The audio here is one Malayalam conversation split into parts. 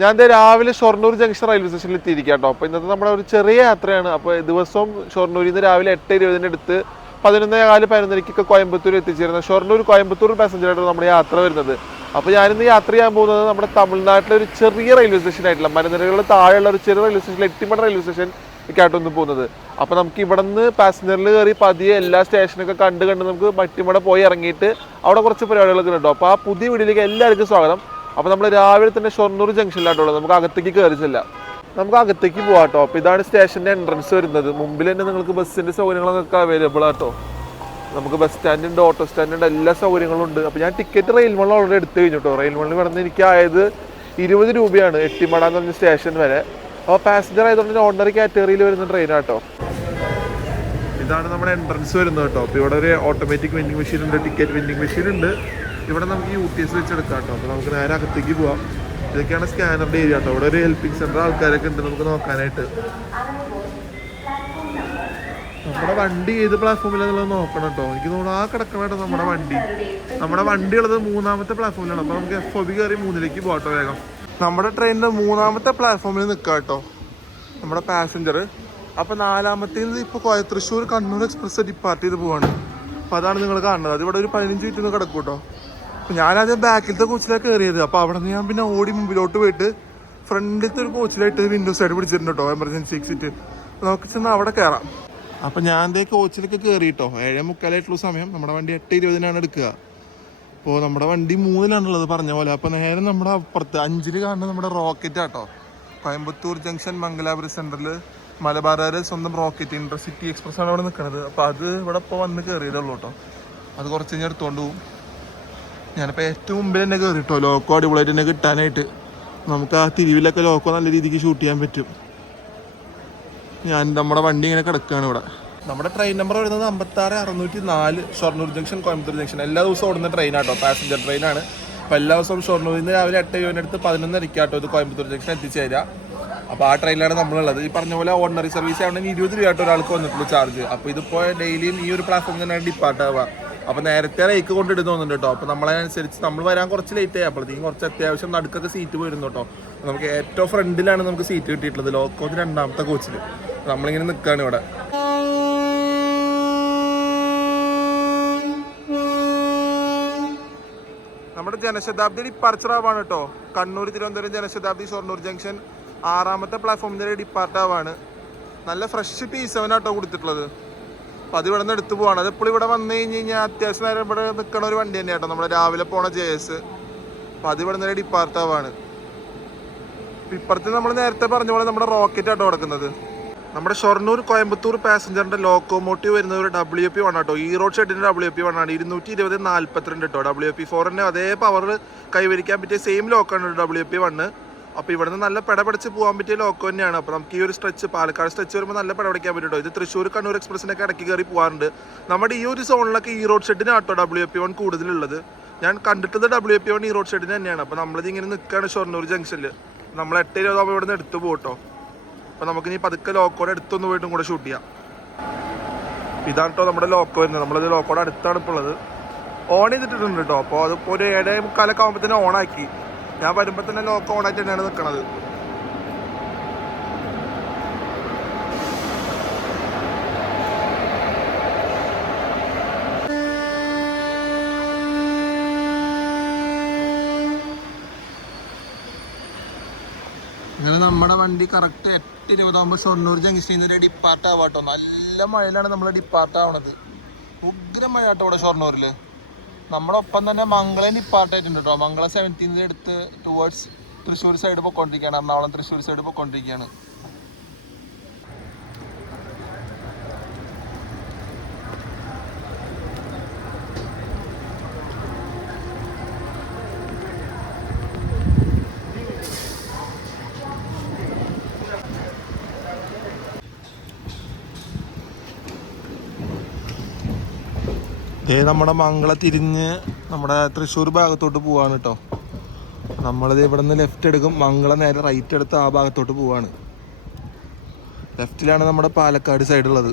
ഞാൻ രാവിലെ ഷൊർണൂർ ജംഗ്ഷൻ റെയിൽവേ സ്റ്റേഷനിൽ എത്തിയിരിക്കാം കേട്ടോ. അപ്പോൾ ഇന്നത്തെ നമ്മുടെ ഒരു ചെറിയ യാത്രയാണ്. അപ്പോൾ ദിവസവും ഷൊർണൂരിൽ നിന്ന് രാവിലെ 8:20 അടുത്ത് 11:15 കോയമ്പത്തൂർ എത്തിച്ചേരുന്നത്. ഷൊർണൂർ കോയമ്പത്തൂർ പാസഞ്ചറായിട്ടാണ് നമ്മുടെ യാത്ര വരുന്നത്. അപ്പോൾ ഞാനിന്ന് യാത്ര ചെയ്യാൻ പോകുന്നത് നമ്മുടെ തമിഴ്നാട്ടിലെ ഒരു ചെറിയ റെയിൽവേ സ്റ്റേഷൻ ആയിട്ടുള്ള മലനിരകളുടെ താഴെയുള്ള ഒരു ചെറിയ railway station, Ettimadai railway station ഒക്കെയായിട്ടൊന്ന് പോകുന്നത്. അപ്പോൾ നമുക്ക് ഇവിടെ നിന്ന് പാസഞ്ചറിൽ കയറി പതിയെ എല്ലാ സ്റ്റേഷനൊക്കെ കണ്ട് നമുക്ക് മറ്റിമട പോയി ഇറങ്ങിയിട്ട് അവിടെ കുറച്ച് പരിപാടികളൊക്കെ ഉണ്ട്. അപ്പോൾ ആ പുതിയ വീഡിയോയിലേക്ക് എല്ലാവർക്കും സ്വാഗതം. അപ്പോൾ നമ്മൾ രാവിലെ തന്നെ ഷൊർണൂർ ജംഗ്ഷനിലായിട്ടുള്ളത്. നമുക്ക് അകത്തേക്ക് കയറി ചെല്ലാം, നമുക്ക് അകത്തേക്ക് പോകാം കേട്ടോ. അപ്പോൾ ഇതാണ് സ്റ്റേഷൻ്റെ എൻട്രൻസ് വരുന്നത്. മുമ്പിൽ തന്നെ നിങ്ങൾക്ക് ബസ്സിൻ്റെ സൗകര്യങ്ങളൊക്കെ അവൈലബിൾ ആട്ടോ. നമുക്ക് ബസ് സ്റ്റാൻഡ് ഉണ്ട്, ഓട്ടോ സ്റ്റാൻഡ് ഉണ്ട്, എല്ലാ സൗകര്യങ്ങളും ഉണ്ട്. അപ്പോൾ ഞാൻ ടിക്കറ്റ് റെയിൽ മണ്ണിൽ ഓൾറെഡി എടുത്തു കഴിഞ്ഞു കേട്ടോ. റെയിൽ മണ്ണിൽ കിടന്ന് എനിക്ക് ആയത് 20 രൂപയാണ് എട്ടിമട എന്ന് പറഞ്ഞ സ്റ്റേഷൻ വരെ. അപ്പോൾ പാസഞ്ചർ ആയതുകൊണ്ട് ഓർഡിനറി കാറ്റഗറിയിൽ വരുന്ന ട്രെയിനാട്ടോ. ഇതാണ് നമ്മുടെ എൻട്രൻസ് വരുന്നത് കേട്ടോ. അപ്പോൾ ഇവിടെ ഒരു ഓട്ടോമാറ്റിക് വെൻഡിങ് മെഷീൻ ഉണ്ട്, ടിക്കറ്റ് വെൻഡിങ് മെഷീൻ ഉണ്ട്. ഇവിടെ നമുക്ക് UTS വെച്ചെടുക്കാം കേട്ടോ. അപ്പോൾ നമുക്ക് നേരെ അകത്തേക്ക് പോവാം. ഇതൊക്കെയാണ് സ്കാനറിൻ്റെ ഏരിയ കേട്ടോ. ഇവിടെ ഒരു ഹെൽപ്പിംഗ് സെൻറ്റർ ആൾക്കാരൊക്കെ ഉണ്ട് നമുക്ക് നോക്കാനായിട്ട്. നമ്മുടെ വണ്ടി ഏത് പ്ലാറ്റ്ഫോമിലാണെന്നുള്ളത് നോക്കണം കേട്ടോ. എനിക്ക് തോന്നുന്നു ആ കിടക്കണാട്ടോ നമ്മുടെ വണ്ടി ഉള്ളത് 3ാമത്തെ പ്ലാറ്റ്ഫോമിലാണ്. അപ്പോൾ നമുക്ക് FOB കയറി 3ലേക്ക് പോകട്ടോ വേഗം. നമ്മുടെ ട്രെയിനിൻ്റെ 3ാമത്തെ പ്ലാറ്റ്ഫോമിൽ നിൽക്കാം കേട്ടോ നമ്മുടെ പാസഞ്ചർ. അപ്പോൾ 4ാമത്തേത് ഇപ്പോൾ തൃശ്ശൂർ കണ്ണൂർ എക്സ്പ്രസ് ഡിപ്പാർട്ട് ചെയ്ത് പോവാണ്. അപ്പോൾ അതാണ് നിങ്ങൾ കാണുന്നത്. അത് ഇവിടെ ഒരു 15 മിനിറ്റ് നിന്ന് കിടക്കും കേട്ടോ. അപ്പോൾ ഞാനാദ്യം ബാക്കിലത്തെ കോച്ചിലാണ് കയറിയത്. അപ്പോൾ അവിടെ നിന്ന് ഞാൻ പിന്നെ ഓടി മുമ്പിലോട്ട് പോയിട്ട് ഫ്രണ്ടിലത്തെ ഒരു കോച്ചിലായിട്ട് വിൻഡോ സൈഡ് പിടിച്ചിട്ടുണ്ട് കേട്ടോ, എമർജൻസി എക്സിറ്റ്. നമുക്ക് ചെന്ന് അവിടെ കയറാം. അപ്പോൾ ഞാൻ എന്തേ കോച്ചിലൊക്കെ കയറി കേട്ടോ. 7:45 സമയം. നമ്മുടെ വണ്ടി 8:20 എടുക്കുക. അപ്പോൾ നമ്മുടെ വണ്ടി 3-ലാണുള്ളത് പറഞ്ഞ പോലെ. അപ്പോൾ നേരെ നമ്മുടെ അപ്പുറത്ത് 5-ൽ കാണുന്നത് നമ്മുടെ റോക്കറ്റ് ആട്ടോ. കോയമ്പത്തൂർ ജംഗ്ഷൻ മംഗലാപുരം സെൻറ്ററിൽ മലബാറുകാർ സ്വന്തം റോക്കറ്റ് ഇൻ്റർസിറ്റി എക്സ്പ്രസ് ആണ് അവിടെ നിൽക്കുന്നത്. അപ്പോൾ അത് ഇവിടെ ഇപ്പോൾ വന്ന് കയറിയതുള്ളൂ കേട്ടോ. അത് കുറച്ച് കഴിഞ്ഞ് എടുത്തുകൊണ്ട് പോകും. ഞാനിപ്പോൾ ഏറ്റവും മുമ്പിൽ തന്നെ കയറി കേട്ടോ. ലോക്കോ അടിപൊളിയായിട്ട് തന്നെ കിട്ടാനായിട്ട് നമുക്ക് ആ തിരിവിലൊക്കെ ലോക്കോ നല്ല രീതിക്ക് ഷൂട്ട് ചെയ്യാൻ പറ്റും. നമ്മുടെ വണ്ടി ഇങ്ങനെ കിടക്കുകയാണ് ഇവിടെ. നമ്മുടെ ട്രെയിൻ നമ്പർ വരുന്നത് 56-604 ഷൊർണൂർ ജംഗ്ഷൻ കോയമ്പത്തൂർ ജംഗ്ഷൻ. എല്ലാ ദിവസവും ഓടുന്ന ട്രെയിനാട്ടോ, പാസഞ്ചർ ട്രെയിനാണ്. അപ്പോൾ എല്ലാ ദിവസവും ഷൊർണൂരിൽ നിന്ന് രാവിലെ 8:20 അടുത്ത് 11:30 ഇത് കോയമ്പത്തൂർ ജംഗ്ഷൻ എത്തിച്ചേരുക. അപ്പോൾ ആ ട്രെയിനിലാണ് നമ്മളുള്ളത്. ഈ പറഞ്ഞ പോലെ ഓർഡിനറി സർവീസ് ആണെങ്കിൽ 20 രൂപയായിട്ട് ഒരാൾക്ക് വന്നിട്ടുള്ളൂ ചാർജ്. അപ്പോൾ ഇതിപ്പോൾ ഡെയിലിയും ഈ ഒരു പ്ലാറ്റ്ഫോമിൽ തന്നെയാണ് ഡിപ്പാർട്ട് ആവുക. അപ്പോൾ നേരത്തെ റേക്ക് കൊണ്ടിടുന്നു തോന്നുന്നുണ്ട് കേട്ടോ. അപ്പോൾ നമ്മളതിനനുസരിച്ച് നമ്മൾ വരാൻ കുറച്ച് ലേറ്റ് ആയി. അപ്പോഴത്തേക്കും കുറച്ച് അത്യാവശ്യം നടുക്കൊക്കെ സീറ്റ് പോയിരുന്നു കേട്ടോ. നമുക്ക് ഏറ്റവും ഫ്രണ്ടിലാണ് നമുക്ക് സീറ്റ് കിട്ടിയിട്ടുള്ളത്, ലോക്കോത്ത് 2ാമത്തെ കോച്ചിൽ. നമ്മളിങ്ങനെ നിൽക്കുകയാണ് ഇവിടെ. നമ്മുടെ ജനശതാബ്ദി ഡിപ്പാർച്ചർ ആവാണ് കേട്ടോ. കണ്ണൂർ തിരുവനന്തപുരം ജനശതാബ്ദി ഷൊർണൂർ ജംഗ്ഷൻ 6ാമത്തെ പ്ലാറ്റ്ഫോമിൽ ഡിപ്പാർട്ട് ആവാണ്. നല്ല ഫ്രഷ് P7 ആട്ടോ കൊടുത്തിട്ടുള്ളത്. അപ്പോൾ അത് ഇവിടെ നിന്ന് എടുത്ത് പോവാണ്. അതെപ്പോഴും ഇവിടെ വന്നു കഴിഞ്ഞാൽ അത്യാവശ്യം നേരം ഇവിടെ നിൽക്കണ ഒരു വണ്ടി തന്നെയാണ് കേട്ടോ, നമ്മുടെ രാവിലെ പോണ JS. അപ്പോൾ അത് ഇവിടെ നിന്ന് ഡിപ്പാർട്ട് ആവാണ്. ഇപ്പുറത്ത് നമ്മൾ നേരത്തെ പറഞ്ഞ പോലെ നമ്മുടെ റോക്കറ്റ് ആട്ടോ കിടക്കുന്നത്. നമ്മുടെ ഷൊർണൂർ കോയമ്പത്തൂർ പാസഞ്ചറിൻ്റെ ലോക്കോമോട്ടീവ് വരുന്നത് ഒരു WP1 ആട്ടോ. ഈ റോഡ് ഷെഡിൻ്റെ WP1 ആണ്. 220/42 കേട്ടോ. WP4 അതേ പവർ കൈവരിക്കാൻ പറ്റിയ സെയിം ലോക്കാണ് WP1. അപ്പോൾ ഇവിടെ നിന്ന് നല്ല പിടപിടിച്ച് പോകാൻ പറ്റിയ ലോക്കോ തന്നെയാണ്. അപ്പോൾ നമുക്ക് ഈ ഒരു സ്ട്രെച്ച് പാലക്കാട് സ്ട്രെച്ച് വരുമ്പോൾ നല്ല പിടപിടിക്കാൻ പറ്റും കേട്ടോ. ഇത് തൃശ്ശൂർ കണ്ണൂർ എക്സ്പ്രസിനൊക്കെ ഇടയ്ക്ക് കയറി പോകാറുണ്ട്. നമ്മുടെ ഈ ഒരു സോണിലൊക്കെ ഈ റോഡ് ഷെഡിന് ആട്ടോ WP1 കൂടുതലുള്ളത്. ഞാൻ കണ്ടിട്ടത് WP1 ഈ റോഡ് ഷെഡിന് തന്നെയാണ്. അപ്പോൾ നമ്മളിത് ഇങ്ങനെ നിൽക്കുകയാണ് ഷൊർണൂർ ജംഗ്ഷനിൽ. നമ്മൾ 8:20 ആകുമ്പോൾ ഇവിടെ നിന്ന് എടുത്ത് പോകട്ടോ. അപ്പോൾ നമുക്കിനി പതുക്കെ ലോക്കോടെ അടുത്തൊന്ന് പോയിട്ടും കൂടെ ഷൂട്ട് ചെയ്യാം. ഇതാണ് കേട്ടോ നമ്മുടെ ലോക്കോ വരുന്നത്. നമ്മളത് ലോക്കോടെ അടുത്താണ് ഇപ്പോൾ ഉള്ളത്. ഓൺ ചെയ്തിട്ടുണ്ട് കേട്ടോ. അപ്പോൾ അതിപ്പോൾ ഒരു 7:45 ആകുമ്പോഴത്തേനും ഓണാക്കി. ഞാൻ വരുമ്പോൾ തന്നെ ലോക്കോ ഓണായിട്ട് തന്നെയാണ് നിൽക്കണത്. അങ്ങനെ നമ്മുടെ വണ്ടി കറക്റ്റ് 8:20 ആകുമ്പോൾ ഷൊർണൂർ ജംഗ്ഷനിൽ നിന്ന് ഡിപ്പാർട്ട് ആവാട്ടോ. നല്ല മഴയിലാണ് നമ്മൾ ഡിപ്പാർട്ട് ആവണത്. ഉഗ്രം മഴ കേട്ടോ ഇവിടെ ഷൊർണൂരിൽ. നമ്മുടെ ഒപ്പം തന്നെ മംഗളം ഡിപ്പാർട്ട് ആയിട്ടുണ്ട് കേട്ടോ. മംഗളം 17 എടുത്ത് ടുവേർഡ്സ് തൃശ്ശൂർ സൈഡ് പോയിക്കൊണ്ടിരിക്കുകയാണ്. എറണാകുളം തൃശ്ശൂർ സൈഡ് പോയിക്കൊണ്ടിരിക്കുകയാണ്. നമ്മുടെ മംഗളം തിരിഞ്ഞ് നമ്മുടെ തൃശ്ശൂർ ഭാഗത്തോട്ട് പോവാണ് കേട്ടോ. നമ്മളിത് ഇവിടെ നിന്ന് ലെഫ്റ്റ് എടുക്കും. മംഗളം നേരെ റൈറ്റ് എടുത്ത് ആ ഭാഗത്തോട്ട് പോവാണ്. ലെഫ്റ്റിലാണ് നമ്മുടെ പാലക്കാട് സൈഡുള്ളത്.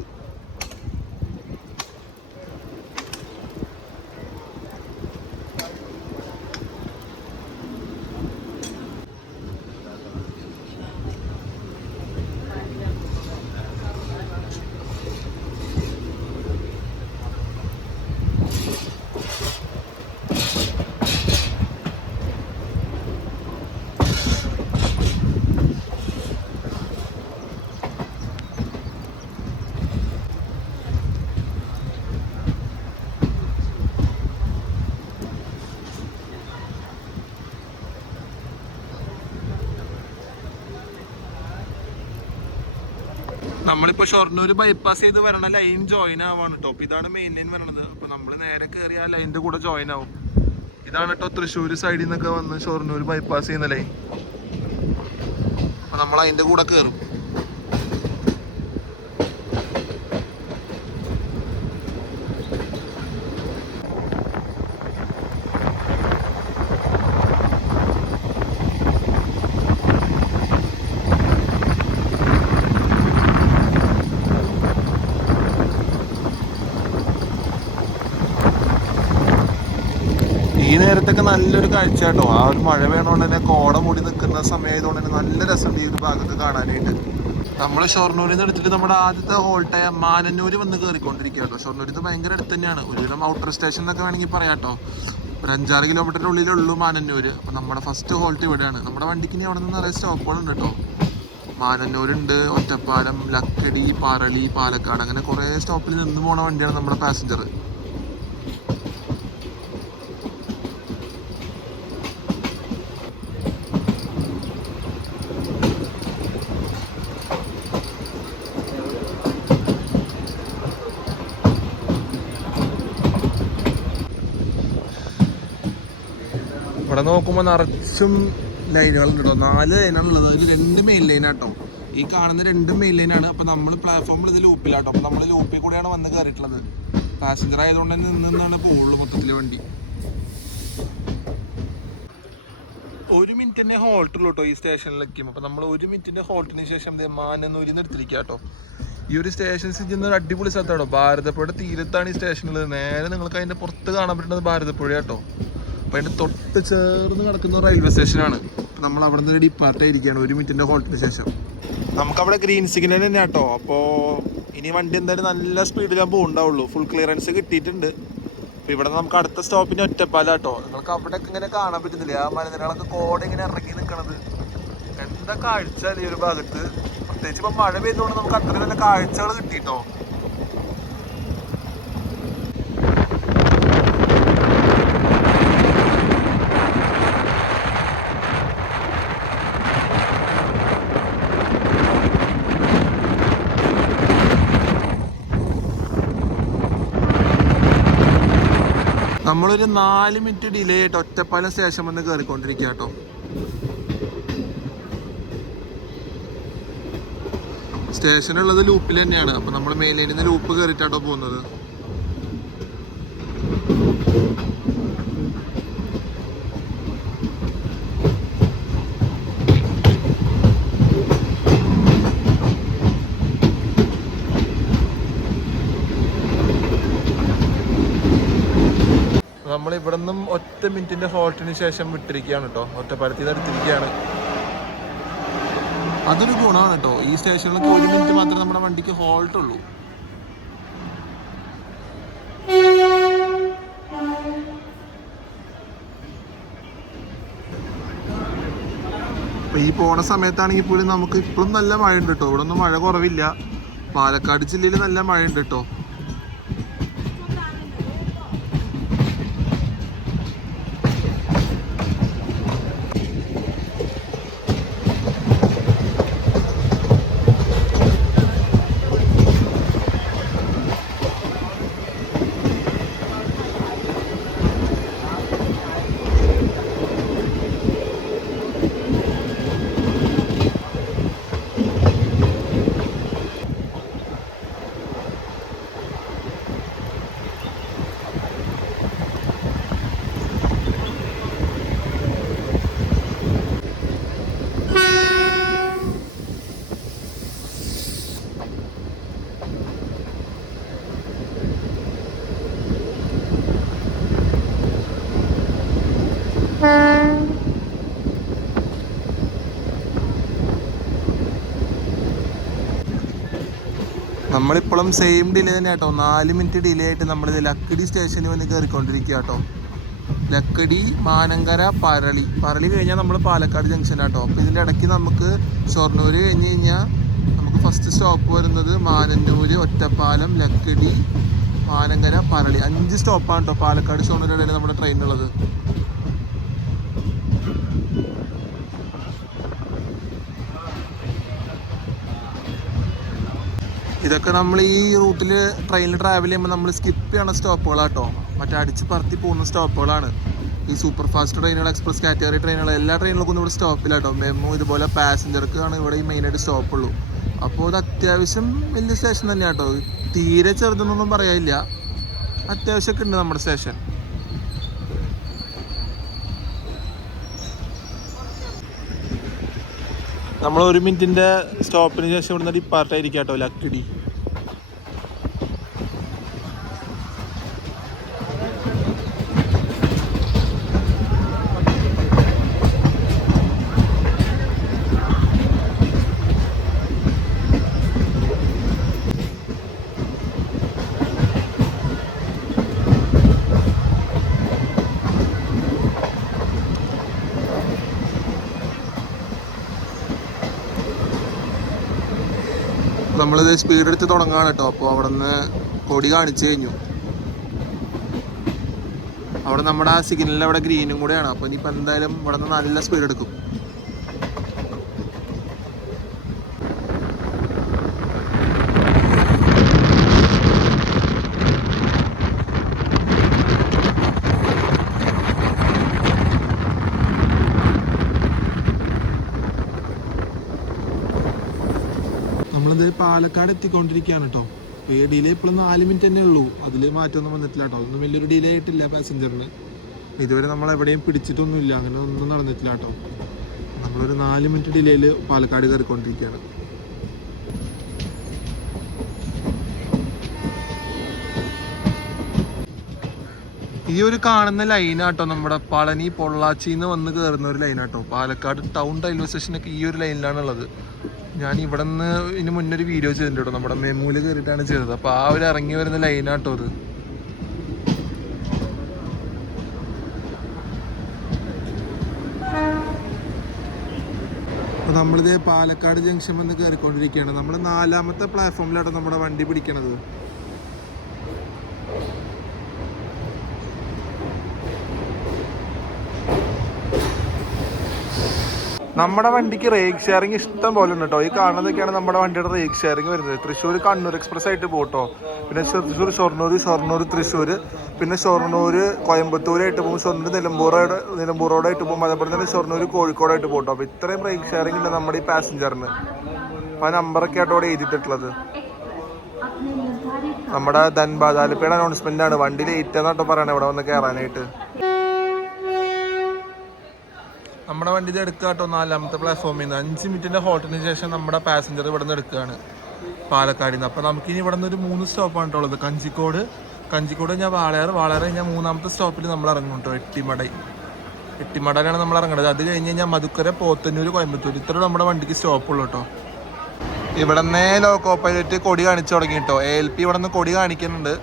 നമ്മളിപ്പോ ഷൊർണൂർ ബൈപ്പാസ് ചെയ്ത് വരണ ലൈൻ ജോയിൻ ആവാണ് കേട്ടോ. അപ്പൊ ഇതാണ് മെയിൻ ലൈൻ വരണത്. അപ്പൊ നമ്മള് നേരെ കയറി ആ ലൈനിന്റെ കൂടെ ജോയിൻ ആവും. ഇതാണ് കേട്ടോ തൃശ്ശൂർ സൈഡിൽ നിന്നൊക്കെ വന്ന് ഷൊർണൂർ ബൈപ്പാസ് ചെയ്യുന്ന ലൈൻ. അപ്പൊ നമ്മൾ അതിന്റെ കൂടെ കയറും. ഈ നേരത്തൊക്കെ നല്ലൊരു കാഴ്ച കേട്ടോ. ആ ഒരു മഴ വേണോണ്ട് തന്നെ കോട മൂടി നിൽക്കുന്ന സമയമായതുകൊണ്ട് തന്നെ നല്ല രസമുണ്ട് ഈ ഒരു ഭാഗത്ത് കാണാനായിട്ട്. നമ്മൾ ഷൊർണൂരിൽ നിന്ന് എടുത്തിട്ട് നമ്മുടെ ആദ്യത്തെ ഹോൾട്ടായ മാനന്നൂർ വന്ന് കയറിക്കൊണ്ടിരിക്കുക കേട്ടോ. ഷൊർണൂർ ഇത് ഭയങ്കര അടുത്ത് തന്നെയാണ്. ഒരുവിധം ഔട്ടർ സ്റ്റേഷൻ എന്നൊക്കെ വേണമെങ്കിൽ പറയാം കേട്ടോ. ഒരു 5-6 കിലോമീറ്ററിൻ്റെ ഉള്ളിലുള്ളൂ മാനന്നൂർ. അപ്പം നമ്മുടെ ഫസ്റ്റ് ഹോൾട്ട് ഇവിടെയാണ്. നമ്മുടെ വണ്ടിക്ക് ഇനി അവിടെ നിന്ന് നിറയെ സ്റ്റോപ്പുകളുണ്ട് കേട്ടോ. മാനന്നൂരുണ്ട്, ഒറ്റപ്പാലം, ലക്കടി, പാറളി, പാലക്കാട്, അങ്ങനെ കുറേ സ്റ്റോപ്പിൽ നിന്ന് പോണ വണ്ടിയാണ് നമ്മുടെ പാസഞ്ചർ. ഇവിടെ നോക്കുമ്പോൾ നിറച്ചും ലൈനുകളുണ്ട് കേട്ടോ. 4 ലൈനാണുള്ളത്. അതിൽ 2 മെയിൻ ലൈനാട്ടോ. ഈ കാണുന്ന 2 മെയിൻ ലൈനാണ്. അപ്പോൾ നമ്മൾ പ്ലാറ്റ്ഫോമിൽ ഇത് ലൂപ്പിലാട്ടോ. അപ്പോൾ നമ്മൾ ലൂപ്പിൽ കൂടെയാണ് വന്ന് കയറിയിട്ടുള്ളത്. പാസഞ്ചർ ആയതുകൊണ്ട് തന്നെ നിന്നാണ് പോകുള്ളൂ മൊത്തത്തിൽ വണ്ടി. 1 മിനിറ്റിൻ്റെ ഹോൾട്ടുള്ളൂ കേട്ടോ ഈ സ്റ്റേഷനിലേക്കും. അപ്പോൾ നമ്മൾ 1 മിനിറ്റിൻ്റെ ഹോൾട്ടിന് ശേഷം മാനന്നൂരിൽ നിന്ന് എടുത്തിരിക്കുക കേട്ടോ. ഈ ഒരു സ്റ്റേഷൻ സ്ഥിതി ചെയ്യുന്ന ഒരു അടിപൊളി സ്ഥലത്താട്ടോ. ഭാരതപ്പുഴയുടെ തീരത്താണ് ഈ സ്റ്റേഷനുള്ളത്. നേരെ നിങ്ങൾക്ക് അതിൻ്റെ പുറത്ത് കാണാൻ പറ്റുന്നത് ഭാരതപ്പുഴ കേട്ടോ. അപ്പോൾ അതിൻ്റെ തൊട്ട് ചേർന്ന് കിടക്കുന്ന റെയിൽവേ സ്റ്റേഷനാണ്. നമ്മൾ അവിടെ നിന്ന് ഡിപ്പാർട്ട് ആയിരിക്കുകയാണ് 1 മിനിറ്റിൻ്റെ ഹോൾട്ടിന് ശേഷം. നമുക്കവിടെ ഗ്രീൻ സിഗ്നൽ തന്നെ കേട്ടോ. അപ്പോൾ ഇനി വണ്ടി എന്തായാലും നല്ല സ്പീഡിലാണ് പോകുന്നുണ്ടാവുള്ളൂ. ഫുൾ ക്ലിയറൻസ് കിട്ടിയിട്ടുണ്ട്. അപ്പോൾ ഇവിടെ നമുക്ക് അടുത്ത സ്റ്റോപ്പിന് ഒറ്റപ്പാലം കേട്ടോ. നിങ്ങൾക്ക് അവിടെയൊക്കെ ഇങ്ങനെ കാണാൻ പറ്റുന്നില്ല. ആ മലനിരകളൊക്കെ കോട ഇങ്ങനെ ഇറങ്ങി നിൽക്കണത്. എന്താ കാഴ്ച ഈ ഒരു ഭാഗത്ത്. പ്രത്യേകിച്ച് ഇപ്പം മഴ പെയ്തുകൊണ്ട് നമുക്ക് അത്രയും നല്ല കാഴ്ചകൾ കിട്ടിയിട്ടോ. നമ്മളൊരു 4 മിനിറ്റ് ഡിലേ ആയിട്ട് ഒറ്റപ്പാലം സ്റ്റേഷൻ വന്ന് കയറിക്കൊണ്ടിരിക്കുക കേട്ടോ. സ്റ്റേഷനുള്ളത് ലൂപ്പിൽ തന്നെയാണ്. അപ്പം നമ്മൾ മെയിൻ ലൈനിൽ നിന്ന് ലൂപ്പ് കയറിയിട്ടാട്ടോ പോകുന്നത്. നമ്മളിവിടെ നിന്നും 1 മിനിറ്റിൻ്റെ ഹോൾട്ടിന് ശേഷം വിട്ടിരിക്കുകയാണ് കേട്ടോ. ഒറ്റപ്പാലത്തിൽ നിന്ന് എടുത്തിരിക്കുകയാണ്. അതൊരു ഗുണമാണ് കേട്ടോ. ഈ സ്റ്റേഷനിലൊക്കെ 1 മിനിറ്റ് മാത്രമേ നമ്മുടെ വണ്ടിക്ക് ഹോൾട്ടുള്ളൂ. അപ്പോൾ ഈ പോണ സമയത്താണെങ്കിൽ പോലും നമുക്ക് ഇപ്പോഴും നല്ല മഴ ഉണ്ട് കേട്ടോ. ഇവിടെ ഒന്നും മഴ കുറവില്ല. പാലക്കാട് ജില്ലയിൽ നല്ല മഴ ഉണ്ട് കേട്ടോ. നമ്മളിപ്പോഴും സെയിം ഡിലേ തന്നെ കേട്ടോ. 4 മിനിറ്റ് ഡിലേ ആയിട്ട് നമ്മളിത് ലക്കടി സ്റ്റേഷനിൽ വന്ന് കയറിക്കൊണ്ടിരിക്കുക കേട്ടോ. ലക്കടി, മാനങ്കര, പറളി കഴിഞ്ഞാൽ നമ്മൾ പാലക്കാട് ജംഗ്ഷൻ കേട്ടോ. അപ്പോൾ ഇതിൻ്റെ ഇടയ്ക്ക് നമുക്ക് ഷൊർണൂർ കഴിഞ്ഞ് കഴിഞ്ഞാൽ നമുക്ക് ഫസ്റ്റ് സ്റ്റോപ്പ് വരുന്നത് മാനന്നൂർ, ഒറ്റപ്പാലം, ലക്കടി, മാനങ്കര, പറളി. 5 സ്റ്റോപ്പാണ് കേട്ടോ പാലക്കാട് ഷൊർണൂർ ഇടയിൽ നമ്മുടെ ട്രെയിനുള്ളത്. ഇതൊക്കെ നമ്മൾ ഈ റൂട്ടിൽ ട്രെയിനിൽ ട്രാവൽ ചെയ്യുമ്പോൾ നമ്മൾ സ്കിപ്പ് ചെയ്യണ സ്റ്റോപ്പുകളാട്ടോ. മറ്റേ അടിച്ച് പറത്തി പോകുന്ന സ്റ്റോപ്പുകളാണ് ഈ സൂപ്പർ ഫാസ്റ്റ് ട്രെയിനുകൾ, എക്സ്പ്രസ് കാറ്റഗറി ട്രെയിനുകൾ. എല്ലാ ട്രെയിനുകൾക്കും ഇവിടെ സ്റ്റോപ്പിലാട്ടോ. മെമ്മു ഇതുപോലെ പാസഞ്ചർക്കാണ് ഇവിടെ ഈ മെയിനായിട്ട് സ്റ്റോപ്പുള്ളൂ. അപ്പോൾ ഇത് അത്യാവശ്യം വലിയ സ്റ്റേഷൻ തന്നെയാണ് കേട്ടോ. തീരെ ചെറുതെന്നൊന്നും പറയാനില്ല, അത്യാവശ്യമൊക്കെ ഉണ്ട് നമ്മുടെ സ്റ്റേഷൻ. നമ്മൾ 1 മിനിറ്റിൻ്റെ സ്റ്റോപ്പിന് ശേഷം ഇവിടുന്ന് ഡിപ്പാർട്ടായിരിക്കും കേട്ടോ ലക്കിടി. നമ്മളിത് സ്പീഡ് എടുത്ത് തുടങ്ങുകയാണ് കേട്ടോ. അപ്പോൾ അവിടെ നിന്ന് കൊടി കാണിച്ചു കഴിഞ്ഞു. അവിടെ നമ്മുടെ ആ സിഗ്നലിൽ അവിടെ ഗ്രീനും കൂടെയാണ്. അപ്പോൾ ഇനിയിപ്പോൾ എന്തായാലും ഇവിടെ നിന്ന് നല്ല സ്പീഡ് എടുക്കും. നമ്മളിത് പാലക്കാട് എത്തിക്കൊണ്ടിരിക്കുകയാണ് കേട്ടോ. അപ്പോൾ ഈ ഡിലേ ഇപ്പോഴും 4 മിനിറ്റ് തന്നെ ഉള്ളൂ. അതിൽ മാറ്റമൊന്നും വന്നിട്ടില്ല കേട്ടോ. ഒന്നും വലിയൊരു ഡിലേ ആയിട്ടില്ല പാസഞ്ചറിന്. ഇതുവരെ നമ്മൾ എവിടെയും പിടിച്ചിട്ടൊന്നുമില്ല, അങ്ങനെ ഒന്നും നടന്നിട്ടില്ല കേട്ടോ. നമ്മളൊരു 4 മിനിറ്റ് ഡിലേയിൽ പാലക്കാട് കയറിക്കൊണ്ടിരിക്കുകയാണ്. ഈ ഒരു കാണുന്ന ലൈനാട്ടോ നമ്മുടെ പളനി പൊള്ളാച്ചിന്ന് വന്ന് കയറുന്ന ഒരു ലൈനാട്ടോ. പാലക്കാട് ടൗൺ റെയിൽവേ സ്റ്റേഷനൊക്കെ ഈ ഒരു ലൈനിലാണുള്ളത്. ഞാൻ ഇവിടെ നിന്ന് ഇതിന് മുന്നൊരു വീഡിയോ ചെയ്തിട്ടുണ്ട് കേട്ടോ. നമ്മുടെ മെമ്മൂല് കയറിയിട്ടാണ് ചെയ്തത്. അപ്പോൾ ആ ഒരു ഇറങ്ങി വരുന്ന ലൈനാട്ടോ അത്. അപ്പോൾ നമ്മളിത് പാലക്കാട് ജംഗ്ഷൻ വന്ന് കയറിക്കൊണ്ടിരിക്കുകയാണ്. നമ്മൾ 4ാമത്തെ പ്ലാറ്റ്ഫോമിലാട്ടോ നമ്മുടെ വണ്ടി പിടിക്കണത്. നമ്മുടെ വണ്ടിക്ക് റേക്ക് ഷെയറിങ് ഇഷ്ടം പോലെ ഉണ്ട് കേട്ടോ. ഈ കാണുന്നതൊക്കെയാണ് നമ്മുടെ വണ്ടിയുടെ റേക്ക് ഷെയറിങ് വരുന്നത്. തൃശ്ശൂർ കണ്ണൂർ എക്സ്പ്രസ് ആയിട്ട് പോട്ടോ. പിന്നെ തൃശ്ശൂർ ഷൊർണൂർ തൃശ്ശൂർ, പിന്നെ ഷൊർണൂർ കോയമ്പത്തൂരായിട്ട് പോകും, ഷൊർണൂർ നിലമ്പൂറോടായിട്ട് പോകും, അതേപോലെ തന്നെ ഷൊർണൂർ കോഴിക്കോടായിട്ട് പോട്ടോ. അപ്പോൾ ഇത്രയും റേക്ക് ഷെയറിങ് ഉണ്ട് നമ്മുടെ ഈ പാസഞ്ചറിന്. അപ്പോൾ ആ നമ്പറൊക്കെ ആയിട്ട് അവിടെ എഴുതിയിട്ടുള്ളത്. നമ്മുടെ ധൻബാദ് ആലപ്പുഴയുടെ അനൗൺസ്മെന്റ് ആണ്. വണ്ടി ലേറ്റ് ആണെന്നാട്ടോ പറയണേ ഇവിടെ വന്ന് കയറാനായിട്ട്. നമ്മുടെ വണ്ടി ഇത് എടുക്കുക കേട്ടോ 4ാമത്തെ പ്ലാറ്റ്ഫോമിൽ നിന്ന്. 5 മിനിറ്റിൻ്റെ ഹോൾട്ടിന് ശേഷം നമ്മുടെ പാസഞ്ചർ ഇവിടെ നിന്ന് എടുക്കുകയാണ് പാലക്കാടിൽ നിന്ന്. അപ്പോൾ നമുക്കിനി ഇവിടെ നിന്ന് ഒരു 3 സ്റ്റോപ്പാണ് കേട്ടോ ഉള്ളത്. കഞ്ചിക്കോട് ഞാൻ വാളയാർ ഞാൻ 3ാമത്തെ സ്റ്റോപ്പിൽ നമ്മൾ ഇറങ്ങും കേട്ടോ. എട്ടിമടയിലാണ് നമ്മൾ ഇറങ്ങുന്നത്. അത് കഴിഞ്ഞ് കഴിഞ്ഞാൽ മധുക്കര, പോത്തന്നൂർ, കോയമ്പത്തൂർ, ഇത്ര നമ്മുടെ വണ്ടിക്ക് സ്റ്റോപ്പുള്ളൂ കേട്ടോ. ഇവിടെ നിന്ന് ലോക്കോ പൈലറ്റ് കൊടി കാണിച്ചു തുടങ്ങി കേട്ടോ. ALP ഇവിടെ നിന്ന് കൊടി കാണിക്കുന്നുണ്ട്.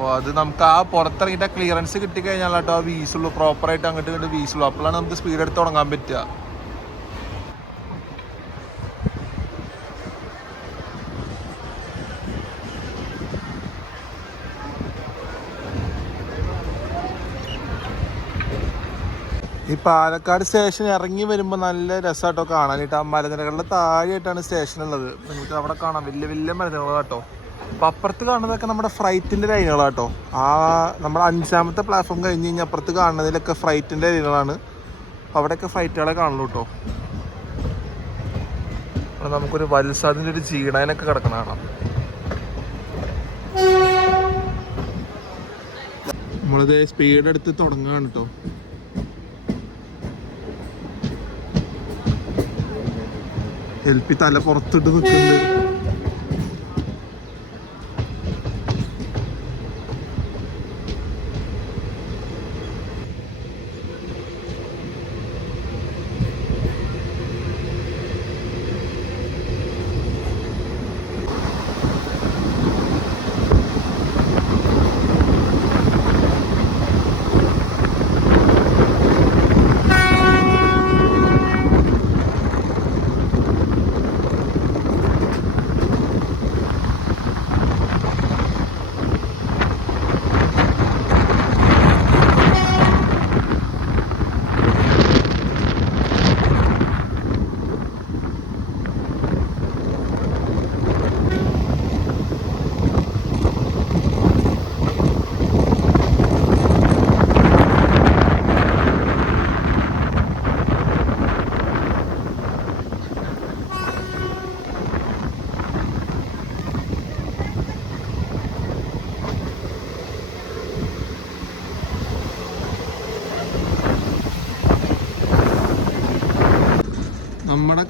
അപ്പോൾ അത് നമുക്ക് ആ പുറത്തിറങ്ങിയിട്ട് ക്ലിയറൻസ് കിട്ടിക്കഴിഞ്ഞാൽ കേട്ടോ ആ വീസുള്ളൂ, പ്രോപ്പറായിട്ട് അങ്ങോട്ട് ഇങ്ങോട്ട് വീസുള്ളൂ. അപ്പോഴാണ് നമുക്ക് സ്പീഡ് എടുത്ത് തുടങ്ങാൻ പറ്റുക. ഈ പാലക്കാട് സ്റ്റേഷൻ ഇറങ്ങി വരുമ്പോൾ നല്ല രസമായിട്ടോ കാണാനായിട്ട്. ആ മലനിരകളുടെ താഴെയായിട്ടാണ് സ്റ്റേഷൻ ഉള്ളത്. നിങ്ങൾക്ക് അവിടെ കാണാം വലിയ വലിയ മലനിരകളാട്ടോ. അപ്പം അപ്പുറത്ത് കാണുന്നതൊക്കെ നമ്മുടെ ഫ്രൈറ്റിൻ്റെ ലൈനുകളാട്ടോ. ആ നമ്മുടെ 5ാമത്തെ പ്ലാറ്റ്ഫോം കഴിഞ്ഞ് കഴിഞ്ഞാൽ അപ്പുറത്ത് കാണുന്നതിലൊക്കെ ഫ്രൈറ്റിൻ്റെ ലൈനുകളാണ്. അവിടെയൊക്കെ ഫ്ലൈറ്റുകളെ കാണുള്ളൂ കേട്ടോ. അവിടെ നമുക്കൊരു വത്സാദിൻ്റെ ഒരു ജീടാനൊക്കെ കിടക്കണ കാണാം. നമ്മളിത് സ്പീഡ് എടുത്ത് തുടങ്ങുകയാണ് കേട്ടോ. LP തല പുറത്തിട്ട് നിൽക്കുന്നുണ്ട്.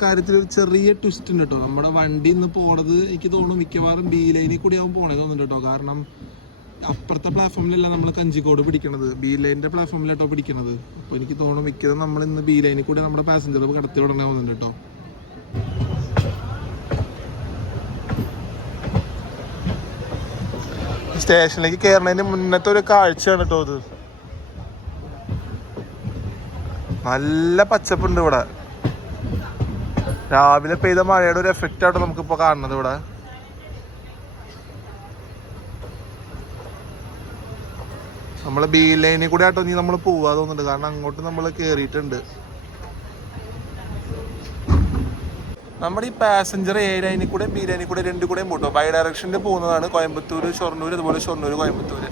കാര്യത്തിൽ ഒരു ചെറിയ ട്വിസ്റ്റ് ഉണ്ട് കേട്ടോ. നമ്മുടെ വണ്ടി ഇന്ന് പോണത് എനിക്ക് തോന്നുന്നു മിക്കവാറും ബി ലൈനിൽ കൂടി ആവും പോണേ തോന്നുന്നുണ്ട് കേട്ടോ. കാരണം അപ്പുറത്തെ പ്ലാറ്റ്ഫോമിലല്ല നമ്മൾ കഞ്ചിക്കോട് പിടിക്കണത്, ബി ലൈനിൻ്റെ പ്ലാറ്റ്ഫോമിലാട്ടോ പിടിക്കണത്. അപ്പോൾ എനിക്ക് തോന്നുന്നു മിക്കതും നമ്മൾ ഇന്ന് ബി ലൈനിൽ കൂടി നമ്മുടെ പാസഞ്ചർ കടത്തി വിടണേ തോന്നുന്നുണ്ട് കേട്ടോ. സ്റ്റേഷനിലേക്ക് കയറുന്നതിന് മുന്നത്തെ ഒരു കാഴ്ചയാണ് കേട്ടോ ഇത്. നല്ല പച്ചപ്പുണ്ട് ഇവിടെ. രാവിലെ പെയ്ത മഴയുടെ ഒരു എഫക്റ്റ് ആട്ടോ നമുക്കിപ്പോൾ കാണുന്നത് ഇവിടെ. നമ്മൾ ബി ലൈനിൽ കൂടെ ആട്ടോ ഇനി നമ്മൾ പോവാ തോന്നുന്നുണ്ട്. കാരണം അങ്ങോട്ട് നമ്മൾ കയറിയിട്ടുണ്ട്. നമ്മുടെ ഈ പാസഞ്ചർ എ ലൈനിൽ കൂടെ ബി ലൈനിൽ കൂടെ രണ്ടു കൂടെയും പോട്ടോ. ബൈ ഡയറക്ഷനിൽ പോകുന്നതാണ് കോയമ്പത്തൂർ ഷൊർണൂർ, അതുപോലെ ഷൊർണൂർ കോയമ്പത്തൂർ.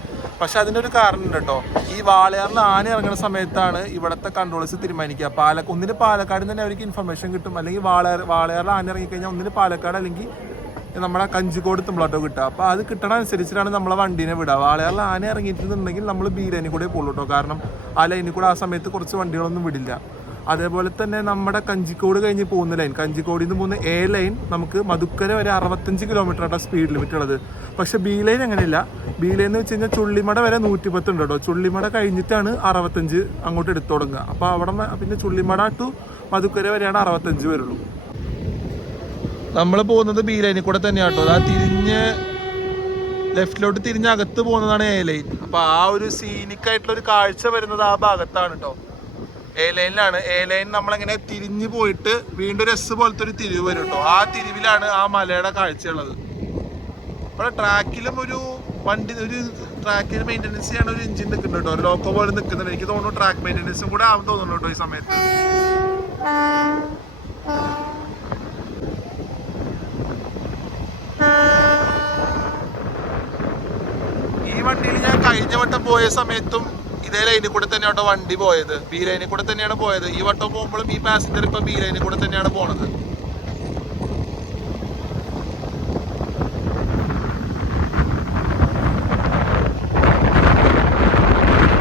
പക്ഷെ അതിൻ്റെ ഒരു കാരണം ഉണ്ട് കേട്ടോ. ഈ വാളയാറിൽ ആന ഇറങ്ങുന്ന സമയത്താണ് ഇവിടുത്തെ കൺട്രോൾസ് തീരുമാനിക്കുക. ഒന്നിന് പാലക്കാട് തന്നെ അവർക്ക് ഇൻഫർമേഷൻ കിട്ടും. അല്ലെങ്കിൽ വാളയാറിൽ ആന ഇറങ്ങിക്കഴിഞ്ഞാൽ ഒന്നിന് പാലക്കാട് അല്ലെങ്കിൽ നമ്മുടെ കഞ്ചിക്കോട് തുമ്പളാട്ടോ കിട്ടുക. അപ്പോൾ അത് കിട്ടണ അനുസരിച്ചിട്ടാണ് നമ്മളെ വണ്ടീനെ വിടുക. വാളയാറിൽ ആന ഇറങ്ങിയിട്ടുണ്ടെങ്കിൽ നമ്മൾ ബി ലൈനിൽ കൂടെ പോകുള്ളൂ കേട്ടോ. കാരണം ആ ലൈനിൽ കൂടെ ആ സമയത്ത് കുറച്ച് വണ്ടികളൊന്നും വിടില്ല. അതേപോലെ തന്നെ നമ്മുടെ കഞ്ചിക്കോട് കഴിഞ്ഞ് പോകുന്ന ലൈൻ, കഞ്ചിക്കോടിൽ നിന്ന് പോകുന്ന എ ലൈൻ നമുക്ക് മധുക്കര വരെ 65 കിലോമീറ്ററാണ് സ്പീഡ് ലിമിറ്റ് ഉള്ളത്. പക്ഷെ ബി ലൈൻ അങ്ങനെയില്ല. ബി ലൈൻ എന്ന് വെച്ച് കഴിഞ്ഞാൽ ചുള്ളിമട വരെ 110 ഉണ്ട് കേട്ടോ. ചുള്ളിമട കഴിഞ്ഞിട്ടാണ് 65 അങ്ങോട്ട് എടുത്തു തുടങ്ങുക. അപ്പോൾ അവിടെ പിന്നെ ചുള്ളിമട ടു മധുക്കര വരെയാണ് 65 വരുള്ളൂ. നമ്മൾ പോകുന്നത് ബി ലൈനിൽ കൂടെ തന്നെയാണ് കേട്ടോ. ആ തിരിഞ്ഞ് ലെഫ്റ്റിലോട്ട് തിരിഞ്ഞ് അകത്ത് പോകുന്നതാണ് എ ലൈൻ. അപ്പോൾ ആ ഒരു സീനിക്കായിട്ടുള്ള ഒരു കാഴ്ച വരുന്നത് ആ ഭാഗത്താണ് കേട്ടോ. എ ലൈനിലാണ്. എ ലൈൻ നമ്മളിങ്ങനെ തിരിഞ്ഞു പോയിട്ട് വീണ്ടും ഒരു എസ് പോലത്തെ ഒരു തിരിവ് വരും കേട്ടോ. ആ തിരിവിലാണ് ആ മലയുടെ കാഴ്ചയുള്ളത്. ഇവിടെ ട്രാക്കിലും ഒരു വണ്ടി ഒരു ട്രാക്കിൽ മെയിൻ്റെനൻസ് ചെയ്യാൻ ഒരു എഞ്ചിൻ നിൽക്കുന്നുണ്ട് കേട്ടോ. ഒരു ലോക്കോ പോലെ നിൽക്കുന്നുണ്ട്. എനിക്ക് തോന്നുന്നു ട്രാക്ക് മെയിൻ്റെനൻസും കൂടെ ആവും തോന്നുന്നു കേട്ടോ ഈ സമയത്ത്. ഈ വണ്ടിയിൽ ഞാൻ കഴിഞ്ഞ വട്ടം പോയ സമയത്തും ഇതേ ലൈനിൽ കൂടെ തന്നെയാട്ടോ വണ്ടി പോയത്. ബി ലൈനിൽ കൂടെ തന്നെയാണ് പോയത്. ഈ വട്ടം പോകുമ്പോഴും ഈ പാസഞ്ചർ ഇപ്പൊ ബി ലൈനിൽ കൂടെ തന്നെയാണ് പോണത്.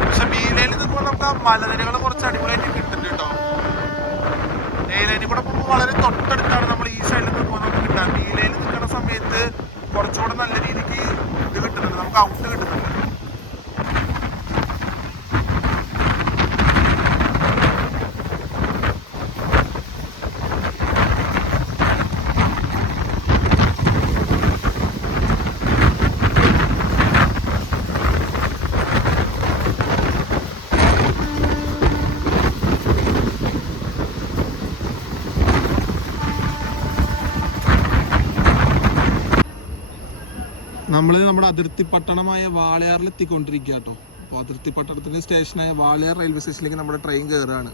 പക്ഷെ ബി ലൈനിൽ നിൽക്കുമ്പോൾ നമുക്ക് ആ മലനിരകൾ കുറച്ച് അടിപൊളിയായിട്ട് കിട്ടുന്നുണ്ട് കേട്ടോ. എ ലൈനിൽ കൂടെ പോകുമ്പോൾ വളരെ തൊട്ടടുത്താണ് നമ്മൾ ഈ സൈഡിൽ നിൽക്കുമ്പോൾ നമുക്ക് കിട്ടുക. ബി ലൈനിൽ നിൽക്കുന്ന സമയത്ത് കുറച്ചുകൂടെ നല്ല രീതിക്ക് ഇത് കിട്ടുന്നുണ്ട്, നമുക്ക് ഔട്ട് കിട്ടുന്നുണ്ട്. നമ്മൾ നമ്മുടെ അതിർത്തി പട്ടണമായ വാളയാറിൽ എത്തിക്കൊണ്ടിരിക്കുക കേട്ടോ. അപ്പോൾ അതിർത്തി പട്ടണത്തിൻ്റെ സ്റ്റേഷനായ വാളയാർ റെയിൽവേ സ്റ്റേഷനിലേക്ക് നമ്മുടെ ട്രെയിൻ കയറുകയാണ്.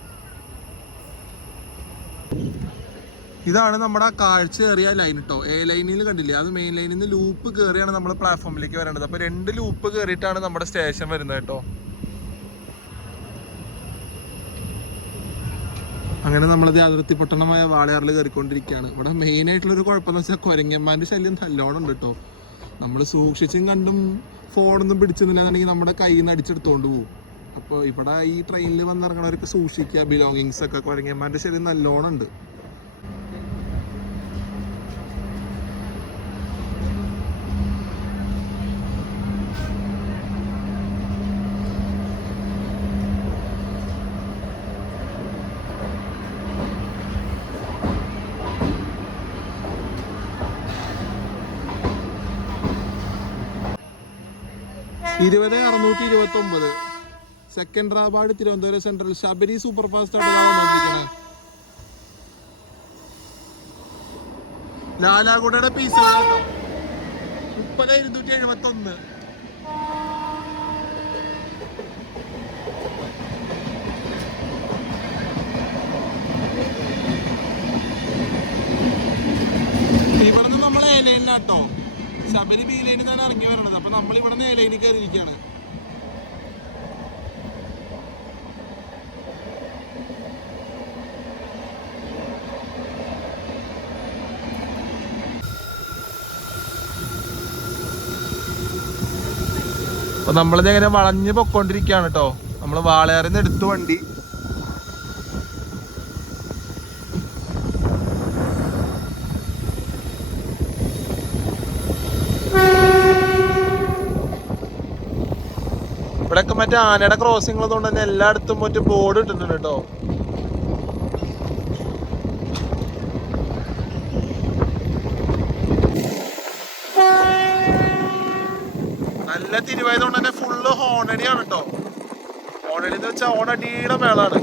ഇതാണ് നമ്മുടെ കാഴ്ച കയറിയ ലൈൻ കേട്ടോ. എ ലൈനിൽ കണ്ടില്ലേ, അത് മെയിൻ ലൈനിൽ നിന്ന് ലൂപ്പ് കയറിയാണ് നമ്മൾ പ്ലാറ്റ്ഫോമിലേക്ക് വരേണ്ടത്. അപ്പോൾ 2 ലൂപ്പ് കയറിയിട്ടാണ് നമ്മുടെ സ്റ്റേഷൻ വരുന്നത് കേട്ടോ. അങ്ങനെ നമ്മളത് അതിർത്തി പട്ടണമായ വാളയാറിൽ കയറിക്കൊണ്ടിരിക്കുകയാണ്. ഇവിടെ മെയിനായിട്ടുള്ളൊരു കുഴപ്പമെന്ന് വെച്ചാൽ കുരങ്ങന്മാരുടെ ശല്യം നല്ലോണം ഉണ്ട് കേട്ടോ. നമ്മൾ സൂക്ഷിച്ചും കണ്ടും ഫോണൊന്നും പിടിച്ചെന്നില്ലാന്നുണ്ടെങ്കിൽ നമ്മുടെ കയ്യിൽ നിന്ന് അടിച്ചെടുത്തോണ്ട് പോകും. അപ്പോൾ ഇവിടെ ഈ ട്രെയിനിൽ വന്നിറങ്ങണവരൊക്കെ സൂക്ഷിക്കുക. ബിലോങ്ങിങ്സ് ഒക്കെ കുരങ്ങന്മാരുടെ ശല്യം നല്ലോണം ഉണ്ട്. (20,629) Secunderabad Thiruvananthapuram central Sabari super fast ആണ് വന്നിരിക്കുന്നത്. ലാലാഗുഡയുടെ പീസ് 30,271. ഇവിടെ നിന്ന് നമ്മൾ എ ലൈനിലാട്ടോ. ശബരി ബി ലൈനിൽ നിന്നാണ് ഇറങ്ങി വരണത്. അപ്പൊ നമ്മൾ ഇവിടെ നിന്ന് എ ലൈനിൽ കയറിയിരിക്കുകയാണ്. അപ്പൊ നമ്മളിത് എങ്ങനെ വളഞ്ഞ് പൊക്കോണ്ടിരിക്കുകയാണ് കേട്ടോ. നമ്മൾ വാളയാറിൽ നിന്ന് എടുത്തു വണ്ടി. ഇവിടെയൊക്കെ മറ്റേ ആനയുടെ ക്രോസിംഗ് ഉള്ളതുകൊണ്ട് തന്നെ എല്ലായിടത്തും മറ്റേ ബോർഡ് ഇട്ടിട്ടുണ്ട് കേട്ടോ. നല്ല തിരുവായതുകൊണ്ട് തന്നെ ഫുള്ള് ഹോണടിയാണ് കേട്ടോ. ഹോണടി എന്ന് വെച്ചാൽ ഓണടിയുടെ മേളാണ്.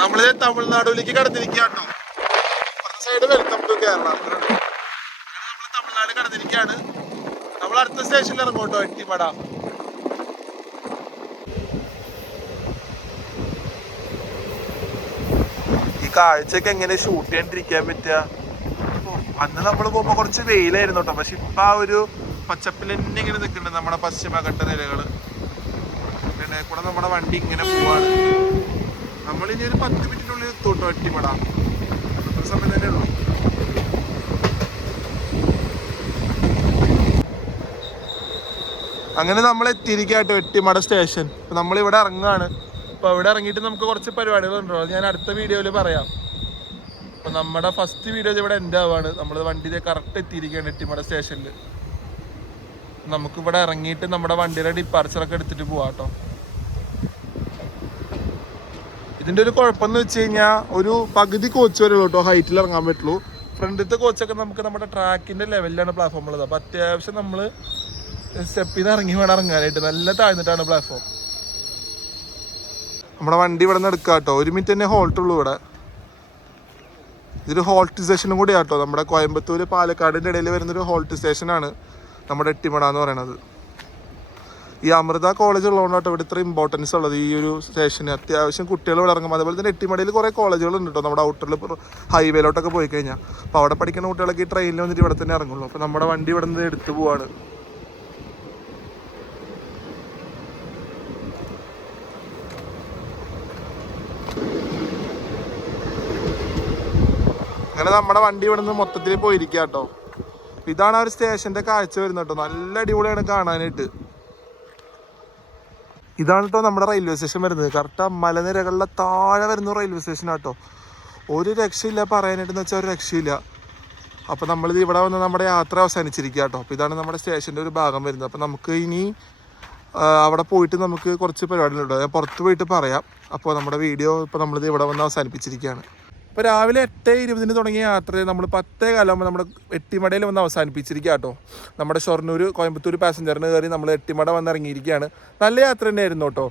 നമ്മളിത് തമിഴ്നാട്ടിലേക്ക് കടന്നിരിക്കുക കേട്ടോ. Side welcome to Kerala. നമ്മൾ തമിഴ്നാട് കടന്നിരിക്കുകയാണ്. നമ്മൾ അടുത്ത സ്റ്റേഷനിൽ ഇറങ്ങും കേട്ടോ, എട്ടിമട. ഈ കാഴ്ചയൊക്കെ എങ്ങനെ ഷൂട്ട് ചെയ്യാണ്ടിരിക്കാൻ പറ്റുക? അന്ന് നമ്മൾ പോകുമ്പോ കുറച്ച് വെയിലായിരുന്നു കേട്ടോ. പക്ഷെ ഇപ്പൊ ആ ഒരു പച്ചപ്പിൽ തന്നെ ഇങ്ങനെ നിൽക്കുന്നുണ്ട് നമ്മുടെ പശ്ചിമഘട്ട നിലകള്. പിന്നെ കൂടെ നമ്മുടെ വണ്ടി ഇങ്ങനെ പോവാണ്. നമ്മളിനി ഒരു 10 മിനിറ്റിനുള്ളിൽ എത്തും കേട്ടോ എട്ടിമട. അത്ര സമയം തന്നെ ഉള്ളൂ. അങ്ങനെ നമ്മൾ എത്തിയിരിക്കാട്ടോ എട്ടിമട സ്റ്റേഷൻ. നമ്മളിവിടെ ഇറങ്ങുകയാണ്. അപ്പോൾ ഇവിടെ ഇറങ്ങിയിട്ട് നമുക്ക് കുറച്ച് പരിപാടികളുണ്ടോ, ഞാൻ അടുത്ത വീഡിയോയിൽ പറയാം. അപ്പോൾ നമ്മുടെ ഫസ്റ്റ് വീഡിയോ ഇവിടെ എൻ്റെ ആവാണ്. നമ്മൾ വണ്ടിയിൽ കറക്റ്റ് എത്തിയിരിക്കുകയാണ് എട്ടിമട സ്റ്റേഷനിൽ. നമുക്കിവിടെ ഇറങ്ങിയിട്ട് നമ്മുടെ വണ്ടിയുടെ ഡിപ്പാർച്ചറൊക്കെ എടുത്തിട്ട് പോവാം കേട്ടോ. ഇതിൻ്റെ ഒരു കുഴപ്പമെന്ന് വെച്ച് കഴിഞ്ഞാൽ ഒരു പകുതി കോച്ച് വരെ കേട്ടോ ഹൈറ്റിൽ ഇറങ്ങാൻ പറ്റുള്ളൂ. ഫ്രണ്ടിലത്തെ കോച്ചൊക്കെ നമുക്ക് നമ്മുടെ ട്രാക്കിൻ്റെ ലെവലിലാണ് പ്ലാറ്റ്ഫോം ഉള്ളത്. അപ്പോൾ അത്യാവശ്യം നമ്മൾ സ്റ്റെപ്പിൽ നിന്ന് ഇറങ്ങി വേണം ഇറങ്ങാനായിട്ട്. നല്ല താഴ്ന്നിട്ടാണ് പ്ലാറ്റ്ഫോം. നമ്മുടെ വണ്ടി ഇവിടെ നിന്ന് എടുക്കാം കേട്ടോ. 1 മിനിറ്റ് തന്നെ ഹോൾട്ടുള്ളൂ ഇവിടെ. ഇതൊരു ഹോൾട്ട് സ്റ്റേഷനും കൂടി ആട്ടോ. നമ്മുടെ കോയമ്പത്തൂർ പാലക്കാടിൻ്റെ ഇടയിൽ വരുന്നൊരു ഹോൾട്ട് സ്റ്റേഷനാണ് നമ്മുടെ എട്ടിമട എന്ന് പറയുന്നത്. ഈ അമൃത കോളേജ് ഉള്ളതുകൊണ്ടാട്ടോ ഇവിടെ ഇത്ര ഇമ്പോർട്ടൻസ് ഉള്ളത് ഈ ഒരു സ്റ്റേഷന്. അത്യാവശ്യം കുട്ടികൾ ഇവിടെ ഇറങ്ങും. അതുപോലെ തന്നെ എട്ടിമടയിൽ കുറേ കോളേജുകളുണ്ട് കേട്ടോ. നമ്മുടെ ഔട്ടറിൽ ഹൈവേയിലോട്ടൊക്കെ പോയി കഴിഞ്ഞാൽ അപ്പോൾ അവിടെ പഠിക്കുന്ന കുട്ടികളൊക്കെ ഈ ട്രെയിനിൽ വന്നിട്ട് ഇവിടെ തന്നെ ഇറങ്ങുള്ളൂ. അപ്പോൾ നമ്മുടെ വണ്ടി ഇവിടെ നിന്ന് എടുത്തു പോവാണ്. അങ്ങനെ നമ്മുടെ വണ്ടി ഇവിടെ നിന്ന് മൊത്തത്തിൽ പോയിരിക്കുക കേട്ടോ. ഇതാണ് ആ ഒരു സ്റ്റേഷൻ്റെ കാഴ്ച വരുന്നത് കേട്ടോ. നല്ല അടിപൊളിയാണ് കാണാനായിട്ട്. ഇതാണ് കേട്ടോ നമ്മുടെ റെയിൽവേ സ്റ്റേഷൻ വരുന്നത്. കറക്റ്റ് മലനിരകളിലെ താഴെ വരുന്ന റെയിൽവേ സ്റ്റേഷനാട്ടോ. ഒരു രക്ഷയില്ല പറയാനായിട്ടെന്ന് വെച്ചാൽ ഒരു രക്ഷയില്ല. അപ്പോൾ നമ്മളിത് ഇവിടെ വന്ന് നമ്മുടെ യാത്ര അവസാനിച്ചിരിക്കുക കേട്ടോ. അപ്പോൾ ഇതാണ് നമ്മുടെ സ്റ്റേഷൻ്റെ ഒരു ഭാഗം വരുന്നത്. അപ്പോൾ നമുക്ക് ഇനി അവിടെ പോയിട്ട് നമുക്ക് കുറച്ച് പരിപാടികളുണ്ടോ, ഞാൻ പുറത്ത് പോയിട്ട് പറയാം. അപ്പോൾ നമ്മുടെ വീഡിയോ ഇപ്പോൾ നമ്മളിത് ഇവിടെ വന്ന് അവസാനിപ്പിച്ചിരിക്കുകയാണ്. ഇപ്പോൾ രാവിലെ 8:20 തുടങ്ങിയ യാത്ര നമ്മൾ 10:15 നമ്മുടെ എട്ടിമടയിൽ വന്ന് അവസാനിപ്പിച്ചിരിക്കുക കേട്ടോ. നമ്മുടെ ഷൊർണൂർ കോയമ്പത്തൂർ പാസഞ്ചറിന് കയറി നമ്മൾ എട്ടിമട വന്ന് ഇറങ്ങിയിരിക്കുകയാണ്. നല്ല യാത്ര തന്നെയായിരുന്നു കേട്ടോ.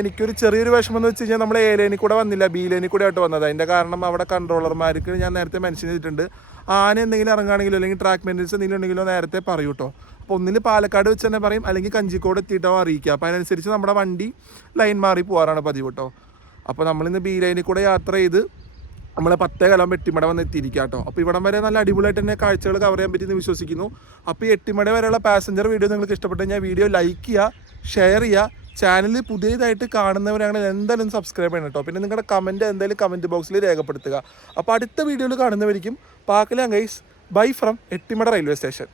എനിക്കൊരു ചെറിയൊരു വിഷമം എന്ന് വെച്ച് കഴിഞ്ഞാൽ നമ്മൾ A ലൈനിൽ കൂടെ വന്നില്ല, B ലൈനിൽ കൂടെ ആയിട്ട് വന്നത്. അതിൻ്റെ കാരണം അവിടെ കൺട്രോളർമാർക്ക് ഞാൻ നേരത്തെ മെൻഷൻ ചെയ്തിട്ടുണ്ട്, ആന എന്തെങ്കിലും ഇറങ്ങുകയാണെങ്കിലോ അല്ലെങ്കിൽ ട്രാക്ക് മെയിൻ്റനൻസ് എന്തെങ്കിലും ഉണ്ടെങ്കിലോ നേരത്തെ പറയൂ കേട്ടോ. അപ്പോൾ ഒന്നിൽ പാലക്കാട് വെച്ച് തന്നെ പറയും, അല്ലെങ്കിൽ കഞ്ചിക്കോട് എത്തിയിട്ടോ അറിയിക്കുക. അപ്പോൾ അതിനനുസരിച്ച് നമ്മുടെ വണ്ടി ലൈൻ മാറി പോകാറാണ് പതിവ് കേട്ടോ. അപ്പോൾ നമ്മളിന്ന് B ലൈനിൽ കൂടെ യാത്ര ചെയ്ത് നമ്മളെ 10:15 എട്ടിമട വന്ന് എത്തിയിരിക്കുക കേട്ടോ. അപ്പോൾ ഇവിടം വരെ നല്ല അടിപൊളിയായിട്ട് തന്നെ കാഴ്ചകൾ കവർ ചെയ്യാൻ പറ്റിയെന്ന് വിശ്വസിക്കുന്നു. അപ്പോൾ ഈ എട്ടിമട വരെയുള്ള പാസഞ്ചർ വീഡിയോ നിങ്ങൾക്ക് ഇഷ്ടപ്പെട്ടു കഴിഞ്ഞാൽ വീഡിയോ ലൈക്ക് ചെയ്യുക, ഷെയർ ചെയ്യുക. ചാനൽ പുതിയതായിട്ട് കാണുന്നവരാണെങ്കിൽ എന്തായാലും സബ്സ്ക്രൈബ് ചെയ്യണം കേട്ടോ. പിന്നെ നിങ്ങളുടെ കമൻറ്റ് എന്തായാലും കമൻറ്റ് ബോക്സിൽ രേഖപ്പെടുത്തുക. അപ്പോൾ അടുത്ത വീഡിയോയിൽ കാണുന്നവരിക്കും പാക്കലാം guys. Bye from Ettimadai railway station.